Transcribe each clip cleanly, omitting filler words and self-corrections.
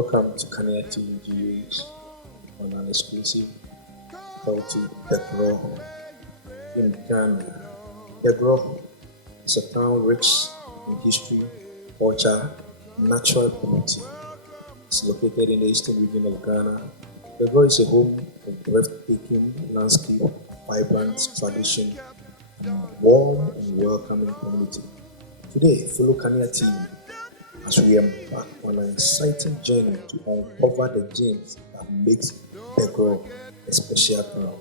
Welcome to Connect GH on an exclusive call to Begoro in Ghana. Begoro is a town rich in history, culture, and natural beauty. It's located in the eastern region of Ghana. Begoro is a home of breathtaking landscape, vibrant tradition, and warm and welcoming community. Today, follow Kenya TV as we embark on an exciting journey to uncover the gems that makes Begoro a special town.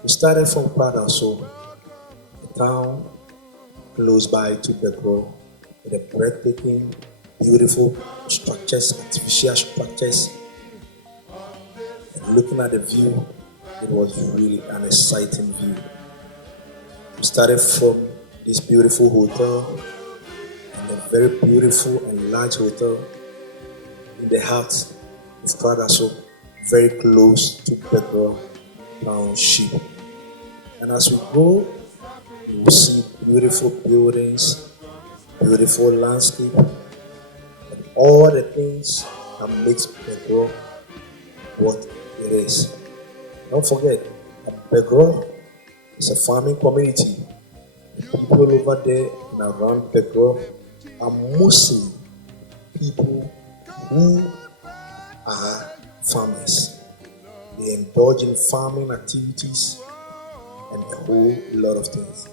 We started from Pradaso, a town close by to Begoro, with the breathtaking, beautiful structures, artificial structures. And looking at the view, it was really an exciting view. We started from this beautiful hotel, and a very beautiful and large hotel in the heart of Pradaso, very close to Begoro Township. And as we go, you will see beautiful buildings, beautiful landscape, and all the things that makes Begoro what it is. Don't forget that Begoro is a farming community. The people over there and around Begoro are mostly people who are farmers. They indulge in farming activities and a whole lot of things.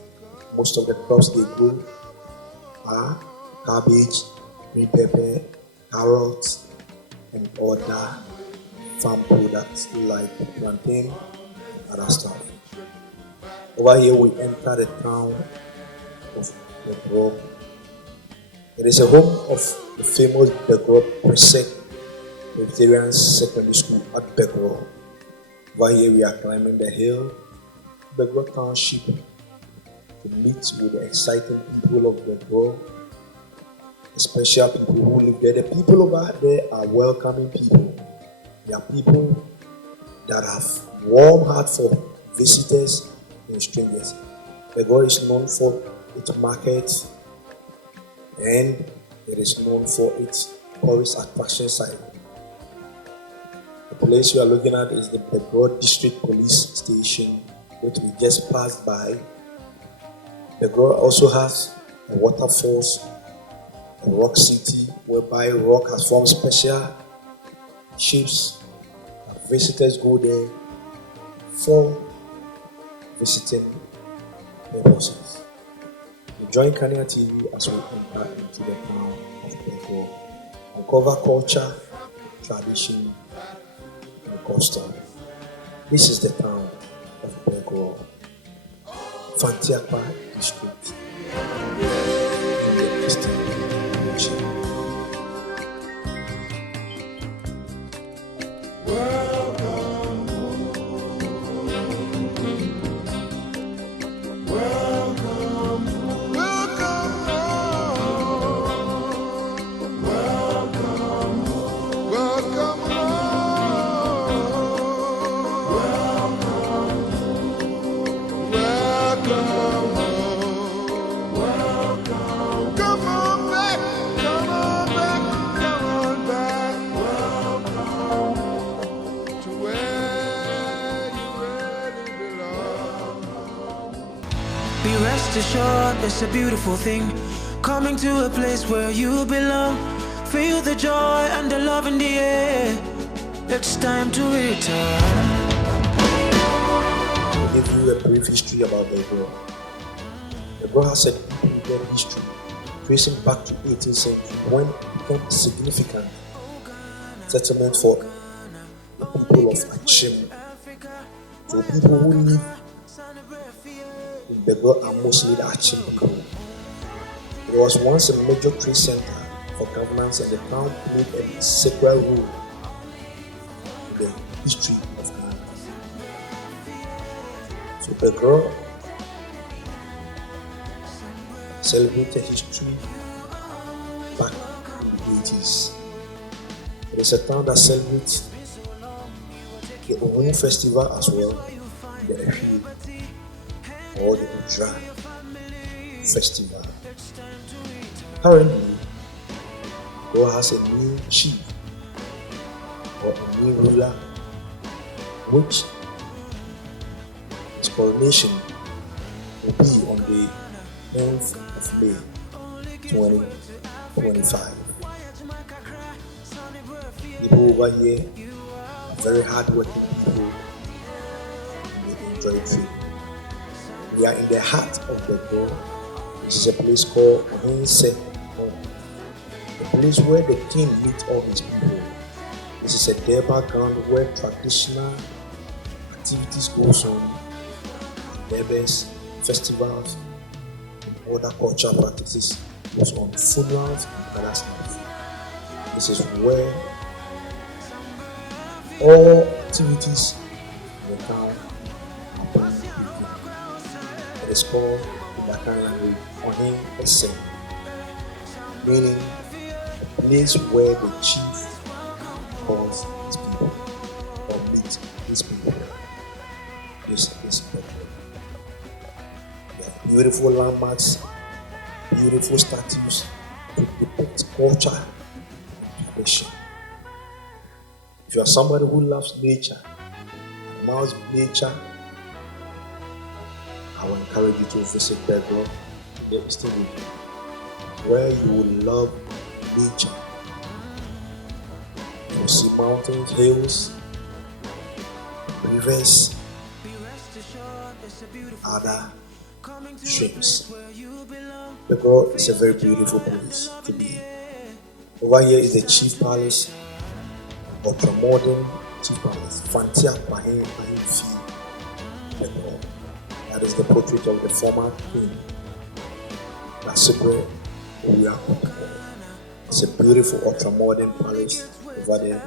Most of the crops they grow are cabbage, green pepper, carrots, and other farm products like plantain and other stuff. Over here we enter the town of Begoro. It is a home of the famous Begoro Presbyterian Secondary School at Begoro. Over here we are climbing the hill, Begoro Township, to meet with the exciting people of Begoro, the special people who live there. The people over there are welcoming people. They are people that have warm heart for visitors and strangers. Begoro is known for its market, and it is known for its tourist attraction site. The place you are looking at is the Begoro District Police Station, which we just passed by. Begoro also has a waterfalls, a rock city, whereby rock has formed special shapes. Visitors go there for visiting purposes. You join Kenya TV as we enter into the town of Begoro, uncover culture, tradition, and custom. This is the town of Begoro, Fantiapa district in the eastern region. Be rest assured, it's a beautiful thing. Coming to a place where you belong. Feel the joy and the love in the air. It's time to return. I'll give you a brief history about Begoro. Begoro has a deep history, tracing back to 18th century when it became a significant settlement for the people of Achim. So people who live in Begoro are mostly the Achim people. It was once a major trade center for governance, and the town played a sacred role in the history of Ghana. So Begoro celebrated history back in the 80s. It is a town that celebrates the Omu festival as well, the Ehi or the Udra festival. Currently, Begoro has a new chief or a new ruler, which his coronation will be on the 10th of May 2025. People over here are very hardworking people and they enjoy trading. We are in the heart of Begoro, which is a place called Ohense, the place where the king meets all his people. This is a day background where traditional activities goes on, derbes, festivals, and other cultural practices goes on, funerals and other stuff. This is where all activities in the town are being taken. It is called in the culinary Ohense, meaning a place where the chief calls his people or meets his people. This is Begoro. There are beautiful landmarks, beautiful statues to depict culture and tradition. If you are somebody who loves nature, admires nature, I will encourage you to visit Begoro in the Eastern region, where you will love nature. You will see mountains, hills, rivers, other streams. Begoro is a very beautiful place to be. Over here is the Chief Palace, ultra-modern Chief Palace, Fantia Pahin Fi Begoro. That is the portrait of the former queen, Nasibre Oyakupo. It's a beautiful ultra-modern palace over there,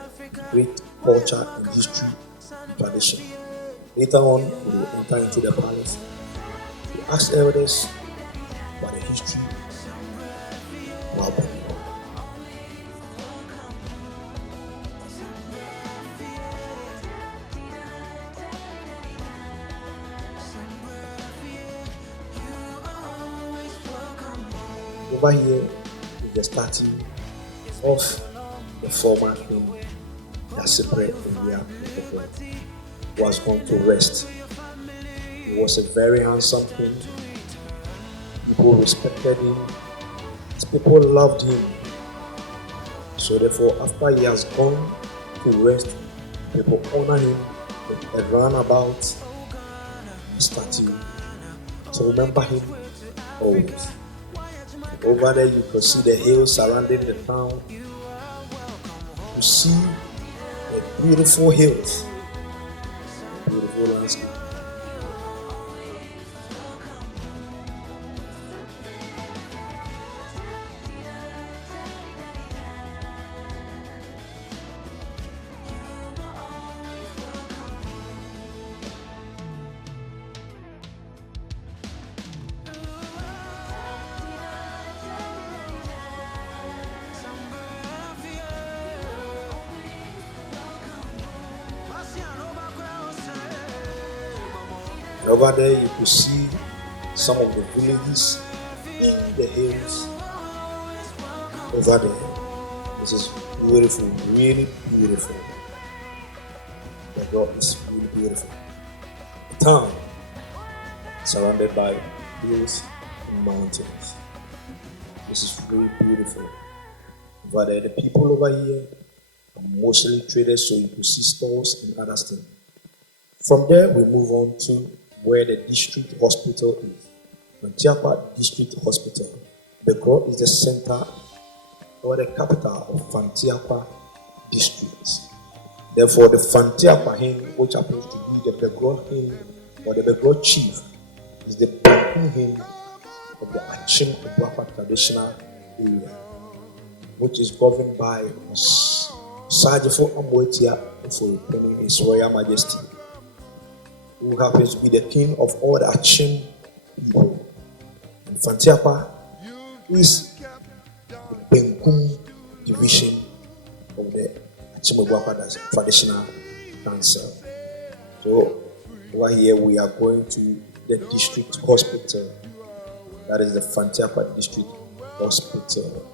great culture and history and tradition. Later on, we will enter into the palace to ask elders about the history of our Begoro. Over here is the statue of the former king, Nasibre Oyakupo, who has gone to rest. He was a very handsome king. People respected him. His people loved him. So therefore, after he has gone to rest, people honor him with a roundabout statue to remember him always. Over there, you can see the hills surrounding the town. You see the beautiful hills, beautiful landscape. And over there, you could see some of the villages in the hills. Over there, this is beautiful, really beautiful. The God is really beautiful. The town is surrounded by hills and mountains. This is really beautiful. Over there, the people over here are mostly traders, so you could see stores and other things. From there, we move on to where the district hospital is. Fantiakwa District Hospital. Begoro is the center or the capital of Fantiakwa District. Therefore, the Fantiakwa Hin, which happens to be the Begoro Hin or the Begoro Chief, is the Bankum Hin of the Achim Obuapa traditional area, which is governed by Sajifo Amwetia for His Royal Majesty, who happens to be the king of all the Achim people. And Fantiakwa is the Bankum division of the Achim Obuapa traditional council. So over here we are going to the district hospital. That is the Fantiakwa District Hospital.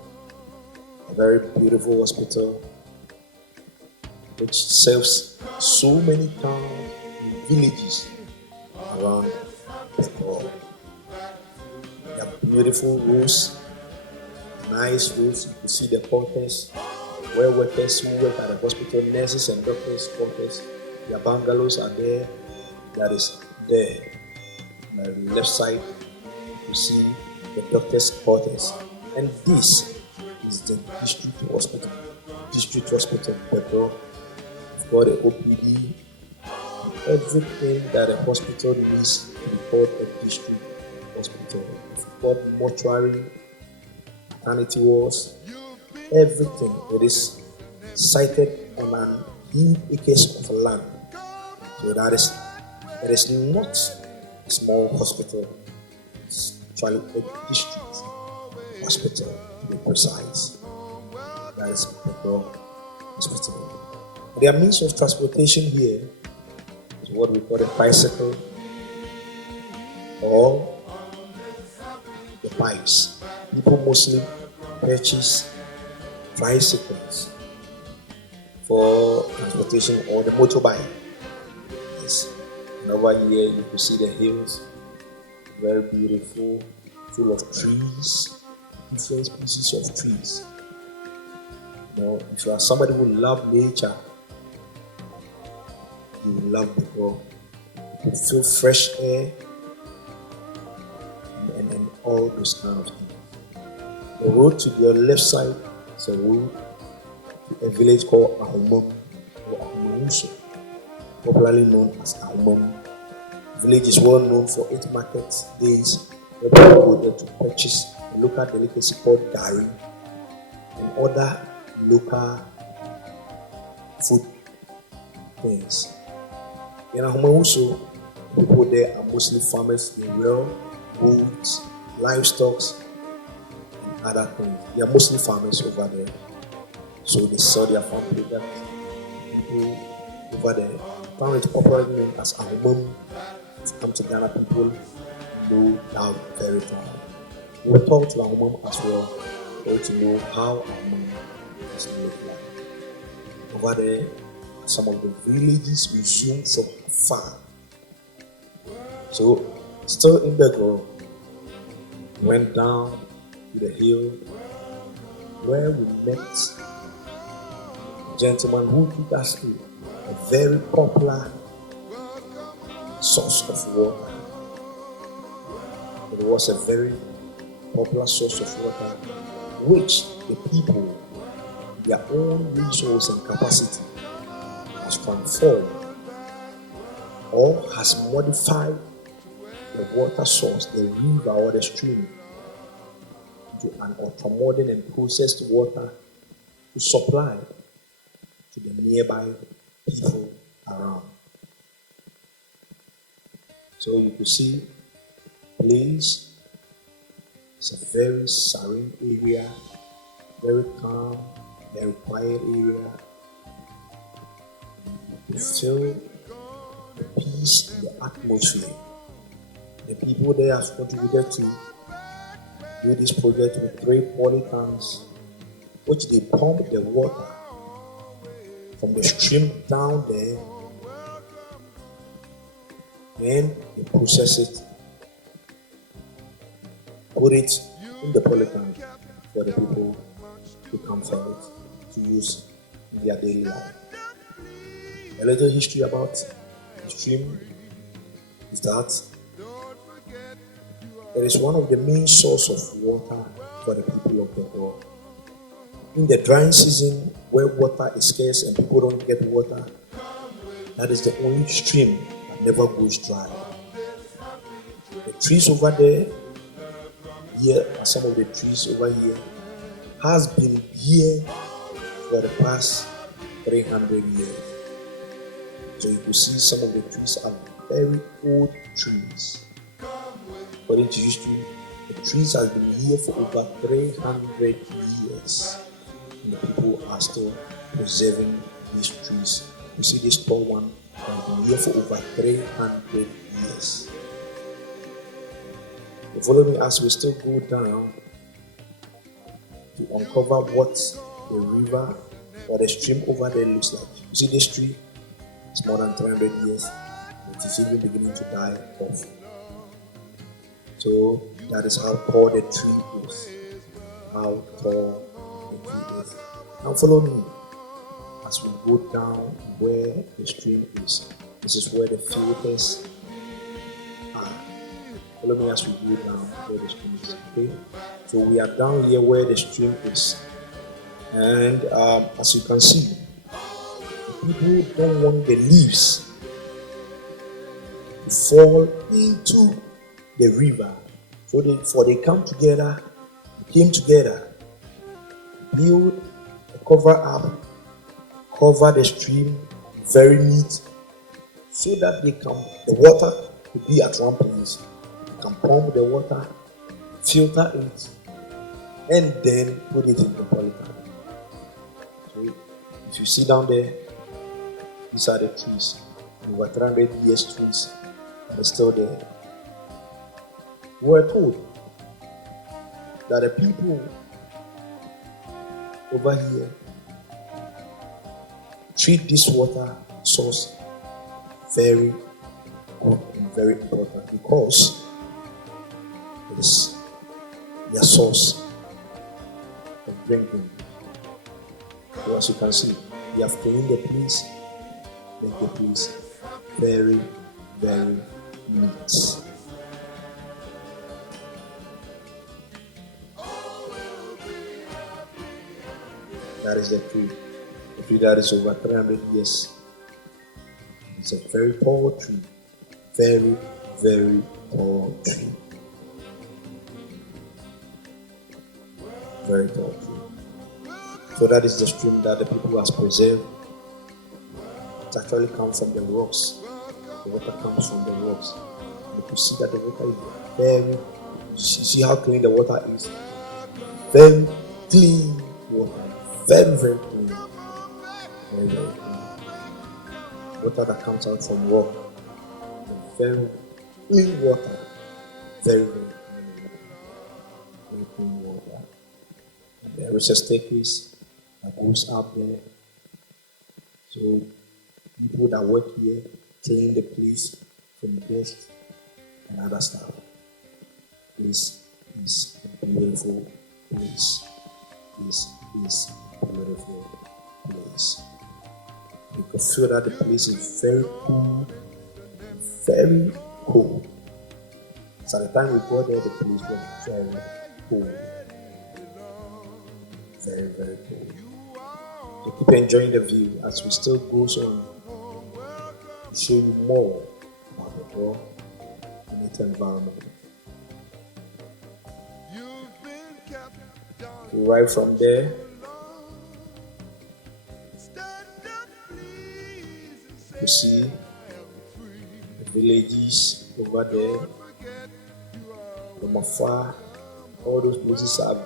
A very beautiful hospital which serves so many towns and villages around the world. There are beautiful roads, nice roads. You can see the quarters where workers who work at the hospital, nurses and doctors' quarters. Their bungalows are there. That is there. On the left side, you see the doctor's quarters. And this is the district hospital. District hospital, Begoro. We've got the OPD, everything that a hospital needs to be called a district hospital. We've got mortuary, maternity wards, everything. It is sited on an huge acres of land. So that is, it is not a small hospital. It's actually a district hospital, to be precise. That is Begoro Hospital. Their means of transportation here is what we call a bicycle or the bikes. People mostly purchase tricycles for transportation or the motorbike. Yes. And over here you can see the hills, very beautiful, full of trees, different species of trees. You know, if you are somebody who loves nature, you will love Begoro. You will feel fresh air and all those kind of things. The road to your left side is a road to a village called Ahumam or Ahumamuso, popularly known as Ahumam. The village is well known for its market days where people go there to purchase a local delicacy called gari and other local food things. In Ahumamuso, people there are mostly farmers. They rear goats, livestock, and other things. They are mostly farmers over there. So they sell their farm products. People over there, town is popularly known as Ahumam. If you come to Ghana, people know that very town. We'll talk to Ahumam as well, for you to know how Ahumam is look like. Over there, some of the villages we zoom from far. So, still in Begoro, went down to the hill where we met a gentleman who took us to a very popular source of water. It was a very popular source of water which the people, their own resource and capacity, has transformed or has modified the water source, the river or the stream, into an ultra-modern and processed water to supply to the nearby people around. So you can see, place, it's a very serene area, very calm, very quiet area. You feel the peace in the atmosphere. The people there have contributed to do this project with 3 poly tanks, which they pump the water from the stream down there, and they process it, put it in the poly tank for the people to come from it to use in their daily life. A little history about the stream is that it is one of the main sources of water for the people of the world. In the drying season, where water is scarce and people don't get water, that is the only stream that never goes dry. The trees over there, here are some of the trees over here, has been here for the past 300 years. So you can see some of the trees are very old trees. According to history, the trees have been here for over 300 years. And the people are still preserving these trees. You see this tall one has been here for over 300 years. You follow me as we still go down to uncover what the river what the stream over there looks like. You see this tree? It's more than 300 years. It is even beginning to die off. So that is how tall the tree is. How tall the tree is. Now follow me as we go down where the stream is. This is where the filters are. Follow me as we go down where the stream is. Okay? So we are down here where the stream is. And as you can see, the people don't want the leaves to fall into the river. So they come together, they came together, build a cover up, cover the stream very neat, so that the water could be at one place. They can pump the water, filter it, and then put it in the polytank. So if you see down there, these are the trees, over 300 years trees, and they're still there. We were told that the people over here treat this water source very good and very important, because it is their source of drinking. So as you can see, we have cleaned the place, make the place very, very neat. That is the tree. The tree that is over 300 years. It's a very tall tree. Very, very tall tree. Very tall tree. So that is the stream that the people has preserved. It actually comes from the rocks. The water comes from the rocks. You can see that the water is very, you see how clean the water is. Very clean water. Very, very clean. Very, very clean. Water that comes out from rock. Very clean water. Very, very clean water. Very clean water. And there is a staircase that goes up there. So people that work here clean the place from dust and other stuff. This is a beautiful place. This is a beautiful place. You can feel that the place is very cool. Very cool. So at the time we got there, the place was very cool. Very, very cool. So keep enjoying the view as we still go on to show you more about the raw and its environment. Right from there, you see the villages over there from afar. All those places are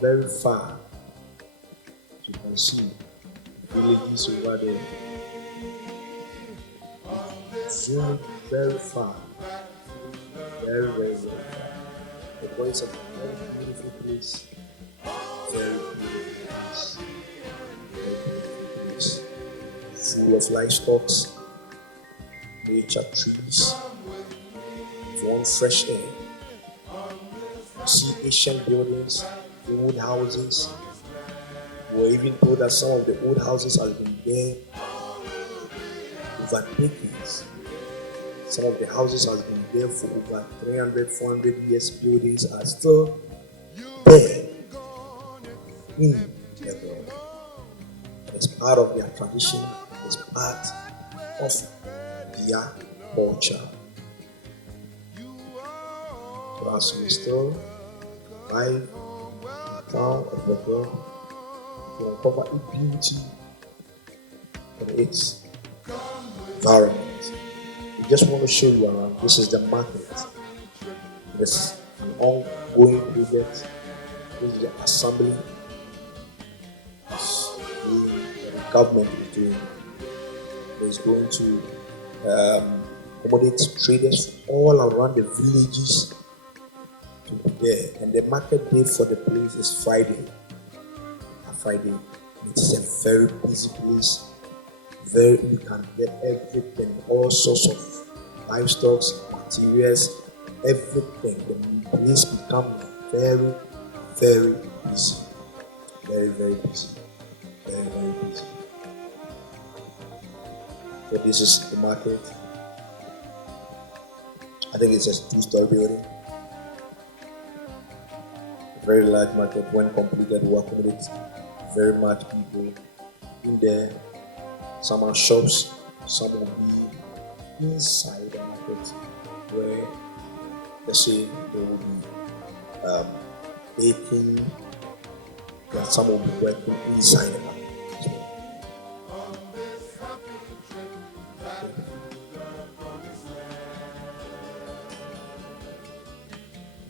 very far. As you can see the villages over there, very far, very, very, very far. The place of a very beautiful place. Very beautiful place. Very beautiful place. Full of livestock, nature trees. If you want fresh air, you see ancient buildings, old houses. We were even told that some of the old houses have been there over decades. Some of the houses has been there for over 300, 400 years. Buildings are still there in the world. It's part of their tradition. It's part of their culture. So as we still arrive in the town of Begoro, to uncover its beauty and its environment. We just want to show you around. This is the market. This is an ongoing project. This is the assembly the government is doing. It's going to accommodate traders all around the villages to be there. And the market day for the place is Friday. Friday. It is a very busy place. You can get everything, all sorts of livestock, materials, everything. The place becomes very, very busy. Very, very busy. Very, very busy. So this is the market. I think it's a 2-story building. A very large market. When completed, will accommodate very much people in there. Some are shops, some will be inside the market where, let's say, there will be baking, and some will be working inside the market.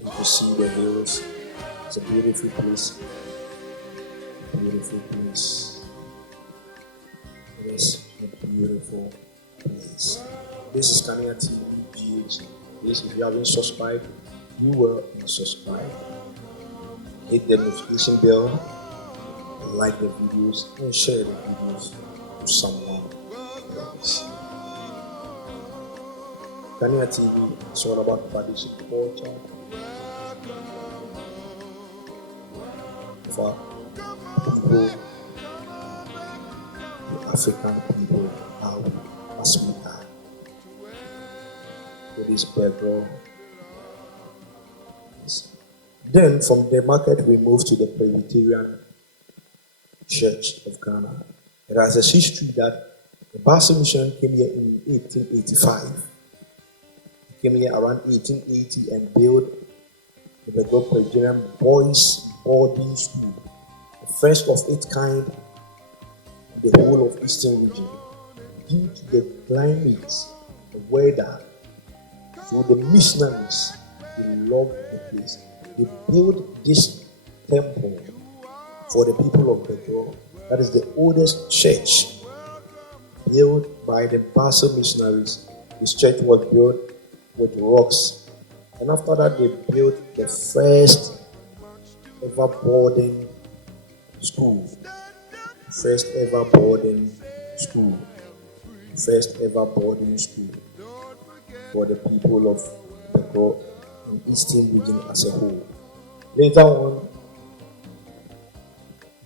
You can see the hills. It's a beautiful place. Beautiful place. It is a beautiful place. This is Kania TV GH. Please, if you haven't subscribed, you will subscribe. Hit the notification bell, like the videos, and share the videos to someone else. Kania TV is all about tradition, culture, for people, the African people, how as we are. It is Begoro. Then from the market we move to the Presbyterian Church of Ghana. It has a history that the Basel Mission came here in 1885. It came here around 1880 and built the Begoro Presbyterian Boys Boarding School, the first of its kind in the whole of Eastern region. Due to the climate, the weather, so the missionaries, they loved the place. They built this temple for the people of Begoro. That is the oldest church built by the Basel missionaries. This church was built with rocks. And after that, they built the first ever boarding school. First ever boarding school. First ever boarding school for the people of Begoro and Eastern region as a whole. Later on,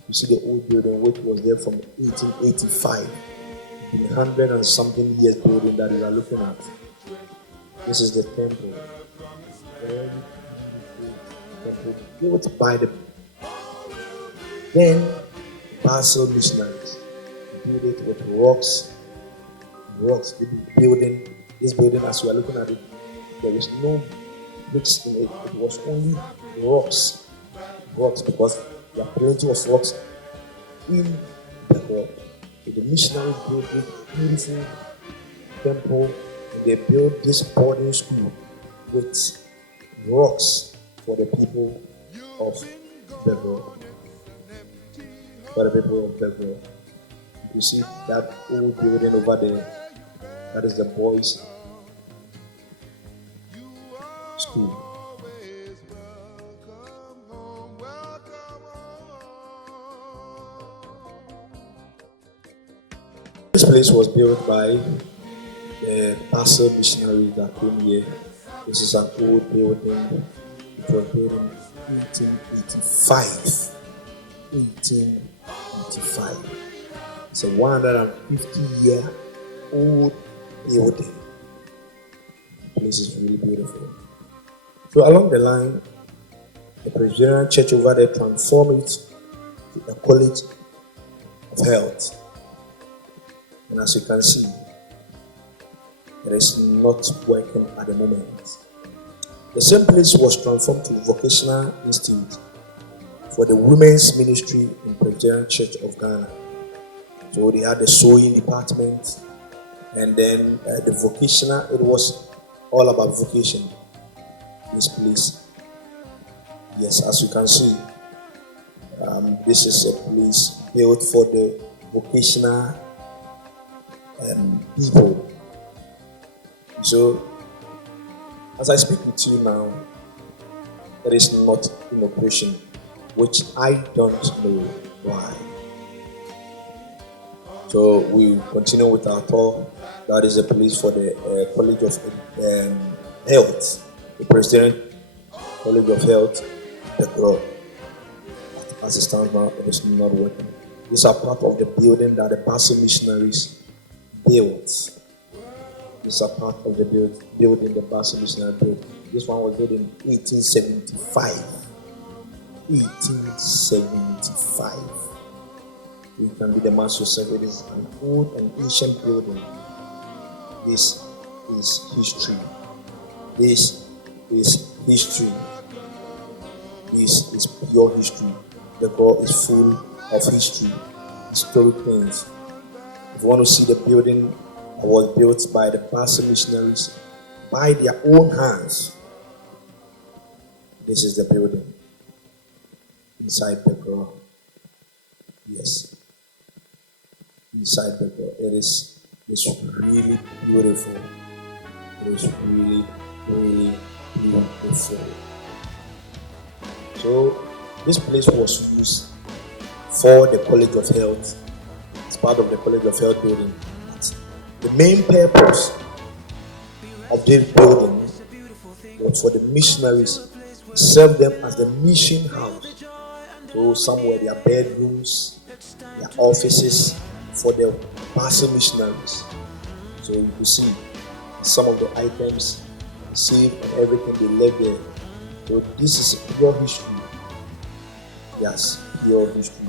you see the old building which was there from 1885. The 100 and something years building that you are looking at. This is the temple. Very temple built by the then Basel missionaries. Built it with rocks. This building as you are looking at it, there is no bricks in it. It was only rocks because there are plenty of rocks in Begoro. So the missionaries built this beautiful temple and they built this boarding school with rocks for the people of Begoro. For the people of Begoro. You see that old building over there. That is the boys' school. This place was built by the Basel missionary that came here. This is an old building. It was built in 1885. 1885. It's a 150-year-old building. The place is really beautiful. So along the line, the Presbyterian Church over there transformed it to a college of health. And as you can see, it is not working at the moment. The same place was transformed to Vocational Institute for the women's ministry in Presbyterian Church of Ghana. So they had the sewing department, and then the vocational, it was all about vocation, this place. Yes, as you can see, this is a place built for the vocational people. So, as I speak with you now, there is not in operation, which I don't know. Why? So we continue with our tour. That is a place for the College of Health, the President College of Health, Begoro. As it stands now, it is not working. These are part of the building that the Basel missionaries built. These are part of the building the Basel missionary built. This one was built in 1875. 1875. You can be the man yourself. It is an old and ancient building. This is history. This is history. This is pure history. The God is full of history, historic things. If you want to see the building that was built by the Basel missionaries by their own hands, this is the building inside Begoro. Yes, inside Begoro. It's really beautiful. It is really, really beautiful. So this place was used for the College of Health. It's part of the College of Health building. The main purpose of this building was for the missionaries to serve them as the mission house. So somewhere their bedrooms, their offices for the Basel missionaries. So you can see some of the items received and everything they left there. So this is pure history. Yes, pure history.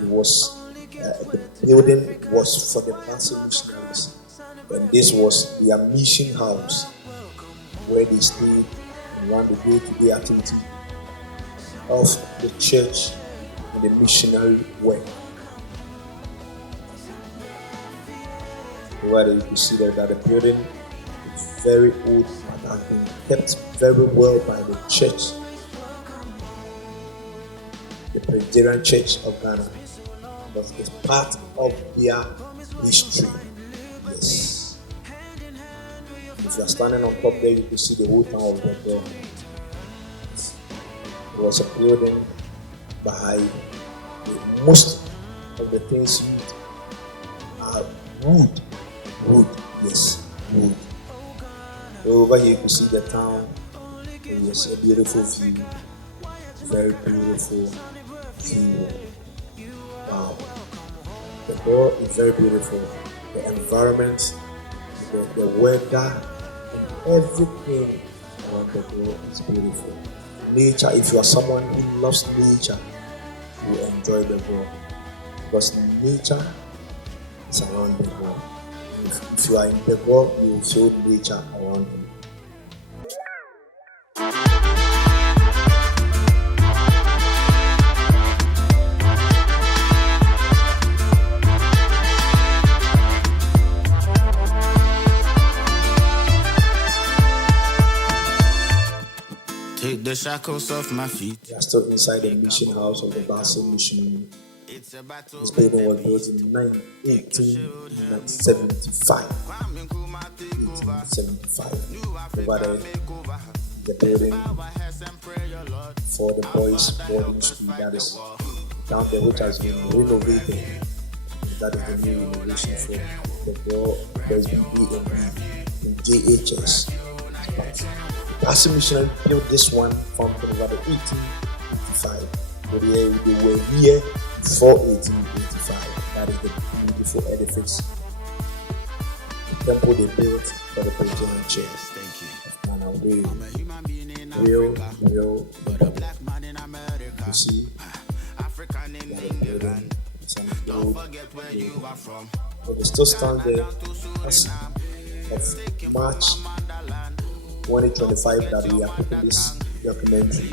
It was the building was for the Basel missionaries, and this was their mission house where they stayed and ran the day-to-day activity of the church and the missionary work. Where you can see that the building is very old but has been kept very well by the church, the Presbyterian Church of Ghana, because it's part of their history. Yes. If you are standing on top there, you can see the whole town of Begoro. It was a building by most of the things used are wood. Wood, yes, wood. So over here you can see the town. Yes, a beautiful view. Very beautiful view. Wow. The door is very beautiful. The environment, the weather, and everything around the door is beautiful. Nature, if you are someone who loves nature, you will enjoy the door. Because nature is around the door. If you are in Begoro, you will feel nature around you. Take the shackles off my feet. We are still inside the mission house of the Basel Mission. This building was built in 1875. 1875. Over there, the building for the boys' boarding school that is down there, which has been renovated. That is the new renovation for the boys' B&B in JHS. But the Basel Mission built this one from about 1885. So they were here before 1885. That is the beautiful edifice, the temple they built for the Presbyterian Church. Thank you. And real. You see, that building, some old building. But they still stand there as of March 2025 that we are putting this documentary.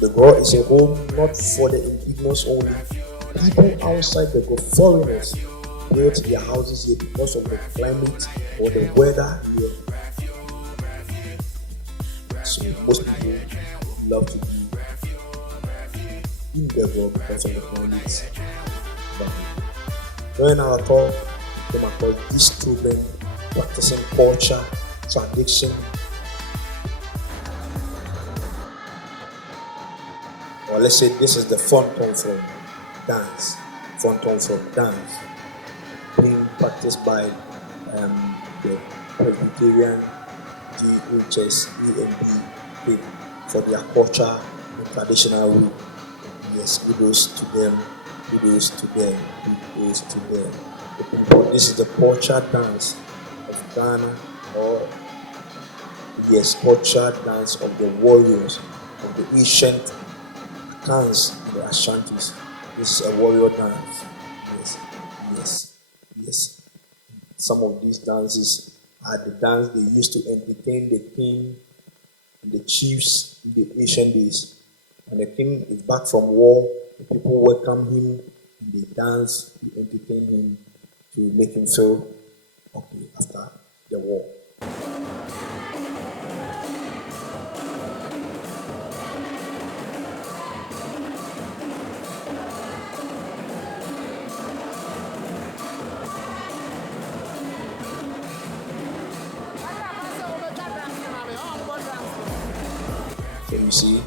Begoro is a home not for the indigenous only. People outside Begoro, foreigners, built their houses here because of the climate or the weather here. So most people love to be in Begoro because of the climate. But during our talk, we came across these children practicing culture, tradition, or Or let's say this is the fronton from dance. Fronton from dance being practiced by the Presbyterian GHS EMB for their culture in traditional way. Yes, kudos to them, kudos to them, kudos to them. The people, this is the culture dance of Ghana, or yes, culture dance of the warriors of the ancient dance in the Ashantis. This is a warrior dance. Yes, yes, yes. Some of these dances are the dance they used to entertain the king and the chiefs in the ancient days. When the king is back from war, the people welcome him and they dance to entertain him, to make him feel okay after the war. So you see,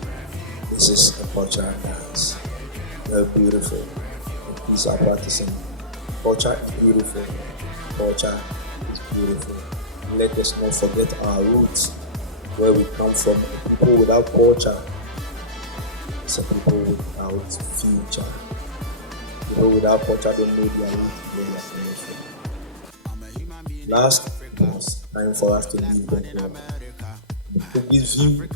this is a cultural dance. Very beautiful. And these are practicing. Culture is beautiful. Culture is beautiful. Let us not forget our roots, where we come from. A people without culture is a people without future. People without culture don't know their roots, where they are coming from. Last, it's time for us to leave Begoro. We took this view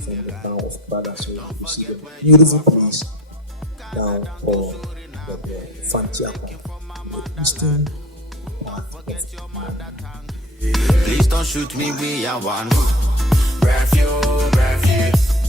from the town of Bada, so you see the beautiful place down called the Fantiapa, in the eastern part of Ghana. Please don't shoot me, we are one. Breath you, breath you.